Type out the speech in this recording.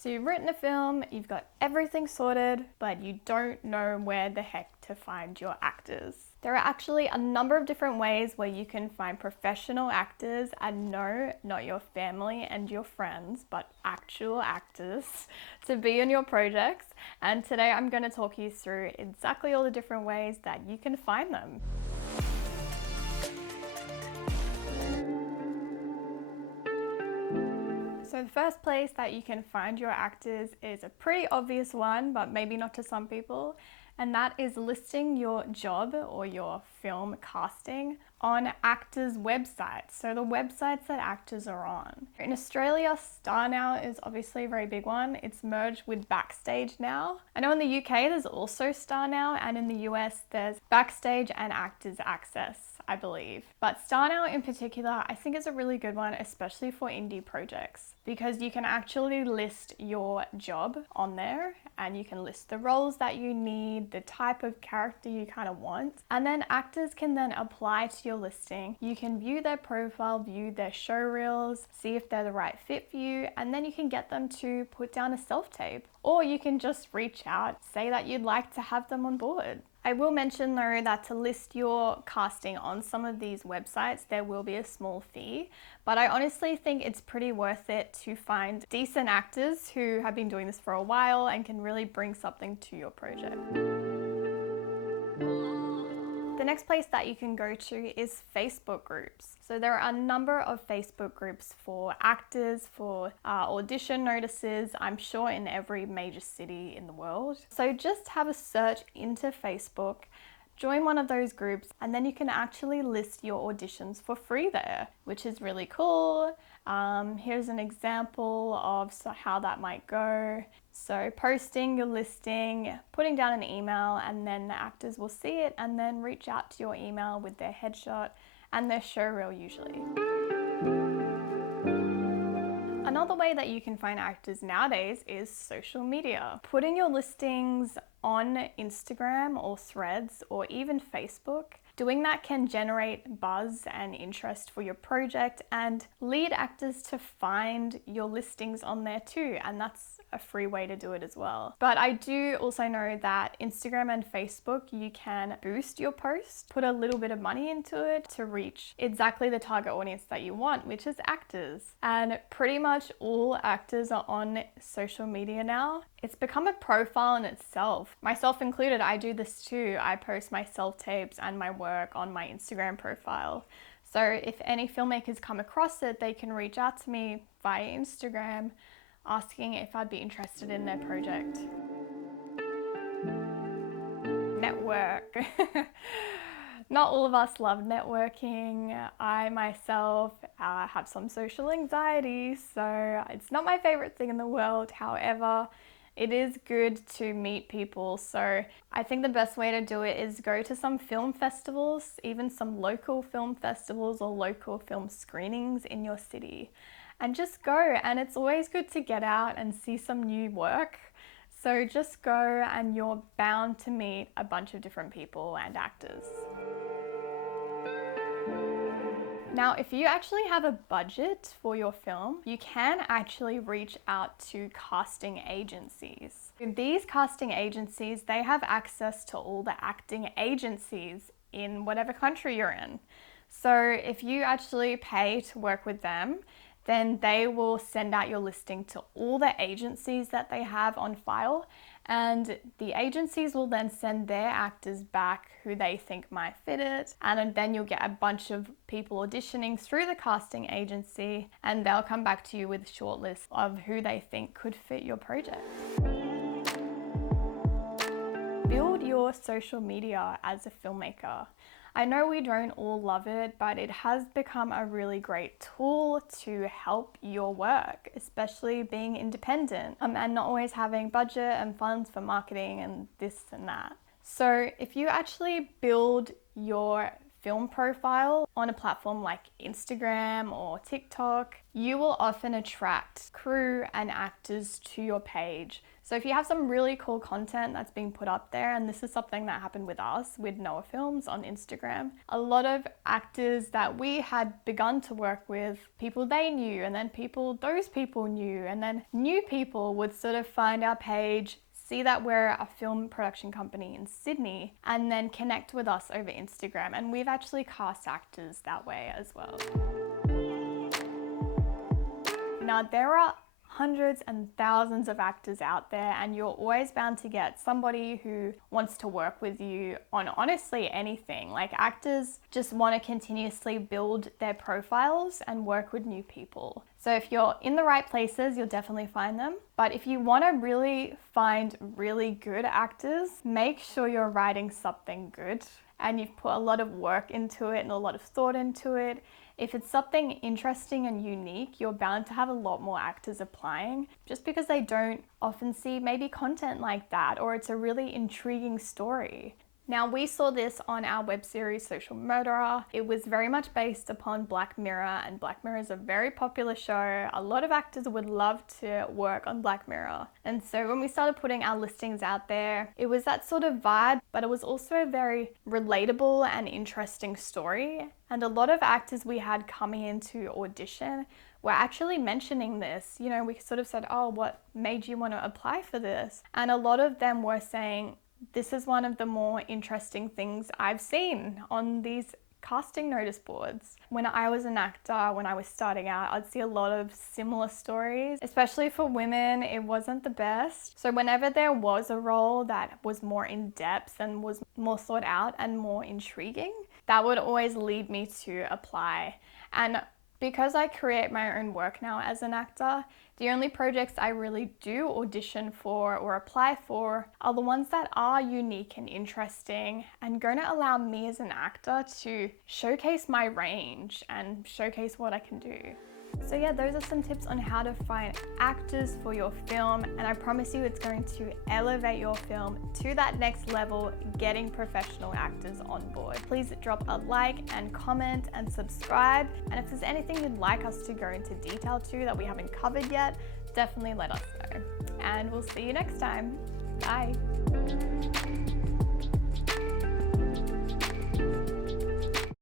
So you've written a film, you've got everything sorted, but you don't know where the heck to find your actors. There are actually a number of different ways where you can find professional actors, and no, not your family and your friends, but actual actors to be in your projects. And today I'm going to talk you through exactly all the different ways that you can find them. So the first place that you can find your actors is a pretty obvious one, but maybe not to some people, and that is listing your job or your film casting on actors' websites. So the websites that actors are on. In Australia, Star Now is obviously a very big one. It's merged with Backstage now. I know in the UK there's also Star Now, and in the US there's Backstage and Actors Access, I believe. But Star Now in particular, I think is a really good one, especially for indie projects, because you can actually list your job on there and you can list the roles that you need, the type of character you kind of want, and then actors can then apply to your listing. You can view their profile, view their show reels, see if they're the right fit for you, and then you can get them to put down a self-tape. Or you can just reach out, say that you'd like to have them on board. I will mention though that to list your casting on some of these websites, there will be a small fee, but I honestly think it's pretty worth it to find decent actors who have been doing this for a while and can really bring something to your project. The next place that you can go to is Facebook groups. So there are a number of Facebook groups for actors, for audition notices, I'm sure in every major city in the world. So just have a search into Facebook, join one of those groups, and then you can actually list your auditions for free there, which is really cool. Here's an example of how that might go. So posting your listing, putting down an email, and then the actors will see it and then reach out to your email with their headshot and their show reel usually. Another way that you can find actors nowadays is social media. Putting your listings on Instagram or Threads or even Facebook. Doing that can generate buzz and interest for your project and lead actors to find your listings on there too, and that's a free way to do it as well. But I do also know that Instagram and Facebook, you can boost your post, put a little bit of money into it to reach exactly the target audience that you want, which is actors. And pretty much all actors are on social media now. It's become a profile in itself. Myself included, I do this too. I post my self-tapes and my work on my Instagram profile. So if any filmmakers come across it, they can reach out to me via Instagram asking if I'd be interested in their project. Network. Not all of us love networking. I myself have some social anxiety, so it's not my favorite thing in the world. However, it is good to meet people, so I think the best way to do it is go to some film festivals, even some local film festivals or local film screenings in your city, and just go. And it's always good to get out and see some new work. So just go and you're bound to meet a bunch of different people and actors. Now, if you actually have a budget for your film, you can actually reach out to casting agencies. These casting agencies, they have access to all the acting agencies in whatever country you're in. So if you actually pay to work with them, then they will send out your listing to all the agencies that they have on file, and the agencies will then send their actors back who they think might fit it, and then you'll get a bunch of people auditioning through the casting agency, and they'll come back to you with a short list of who they think could fit your project. Build your social media as a filmmaker. I know we don't all love it, but it has become a really great tool to help your work, especially being independent and not always having budget and funds for marketing and this and that. So if you actually build your film profile on a platform like Instagram or TikTok, you will often attract crew and actors to your page. So if you have some really cool content that's being put up there, and this is something that happened with us with Noah Films on Instagram, a lot of actors that we had begun to work with, people they knew, and then people those people knew, and then new people would sort of find our page, see that we're a film production company in Sydney, and then connect with us over Instagram. And we've actually cast actors that way as well. Now, there are hundreds and thousands of actors out there, and you're always bound to get somebody who wants to work with you on honestly anything. Like, actors just want to continuously build their profiles and work with new people. So if you're in the right places, you'll definitely find them. But if you want to really find really good actors, make sure you're writing something good and you've put a lot of work into it and a lot of thought into it. If it's something interesting and unique, you're bound to have a lot more actors applying, just because they don't often see maybe content like that, or it's a really intriguing story. Now, we saw this on our web series Social Murderer. It was very much based upon Black Mirror, and Black Mirror is a very popular show. A lot of actors would love to work on Black Mirror. And so when we started putting our listings out there, it was that sort of vibe, but it was also a very relatable and interesting story. And a lot of actors we had coming into audition were actually mentioning this. You know, we sort of said, oh, what made you want to apply for this? And a lot of them were saying, this is one of the more interesting things I've seen on these casting notice boards. When I was an actor, when I was starting out, I'd see a lot of similar stories, especially for women. It wasn't the best. So whenever there was a role that was more in depth and was more thought out and more intriguing, that would always lead me to apply. And because I create my own work now as an actor, the only projects I really do audition for or apply for are the ones that are unique and interesting and going to allow me as an actor to showcase my range and showcase what I can do. So yeah, those are some tips on how to find actors for your film, and I promise you it's going to elevate your film to that next level, getting professional actors on board. Please drop a like and comment and subscribe, and if there's anything you'd like us to go into detail to that we haven't covered yet, definitely let us know. And we'll see you next time. Bye.